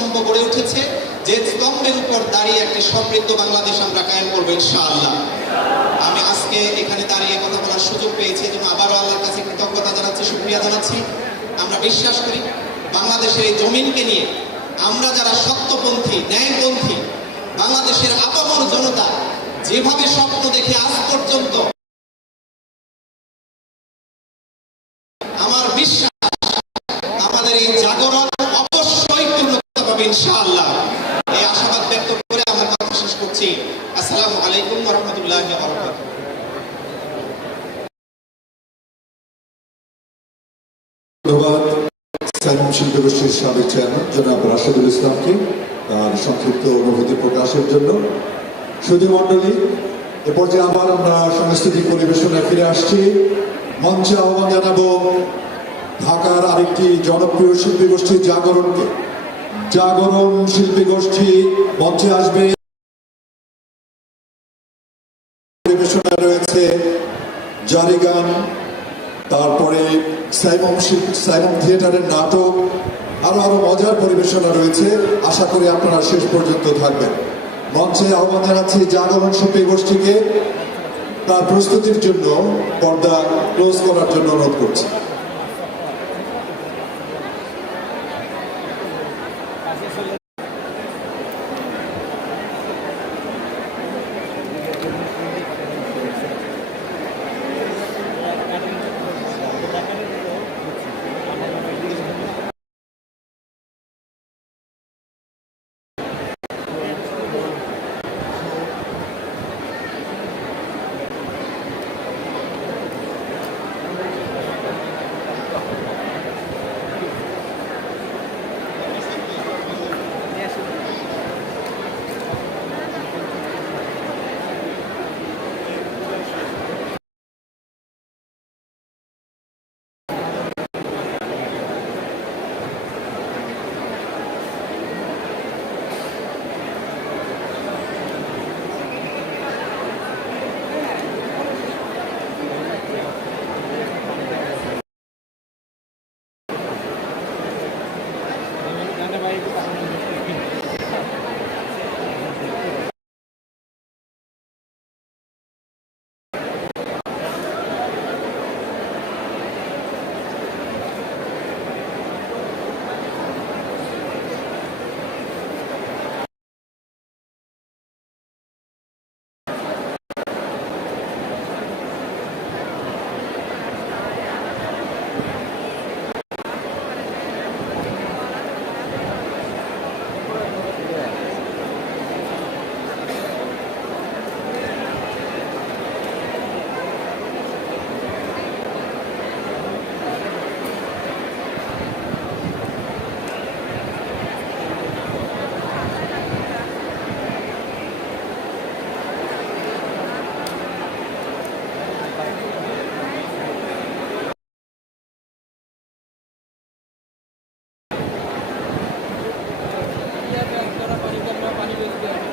স্তম্ভ গড়ে উঠেছে, যে স্তম্ভের উপর দাঁড়িয়ে একটি সমৃদ্ধ বাংলাদেশ আমরা কায়েম করব ইনশাআল্লাহ। আমি আজকে এখানে দাঁড়িয়ে কথা বলার সুযোগ পেয়েছি, এজন্য আবারও আল্লাহর কাছে কৃতজ্ঞতা জানাচ্ছি, শুক্রিয়া জানাচ্ছি। আমরা বিশ্বাস করি, বাংলাদেশের এই জমিনকে নিয়ে আমরা যারা সত্যপন্থী, ন্যায়পন্থী, বাংলাদেশের আপামর জনতা, যেভাবে স্বপ্ন দেখে আজ পর্যন্ত আমার বিশ্বাস, আমাদের এই জাগরণ পাবে ইনশাআল্লাহ। এই আশাবাদ ব্যক্ত করে আমার কথা শেষ করছি। আসসালামু আলাইকুম গোষ্ঠীর সংক্ষিপ্ত অনুভূতি প্রকাশের জন্য। আবার আমরা সাংস্কৃতিক ফিরে আসছি। মঞ্চে জনপ্রিয় শিল্পী গোষ্ঠী জাগরণকে। জাগরণ শিল্পী গোষ্ঠী মঞ্চে আসবে। পরিবেশনায় রয়েছে জারি গান, তারপরে সাইমন শিল্প- সাইমন থিয়েটারের নাটক, আরও আরও মজার পরিবেশনা রয়েছে। আশা করি আপনারা শেষ পর্যন্ত থাকবেন। মঞ্চে আহ্বান জানাচ্ছি জাগরণ শিল্পী গোষ্ঠীকে। তার প্রস্তুতির জন্য পর্দা ক্লোজ করার জন্য অনুরোধ করছি। Yeah.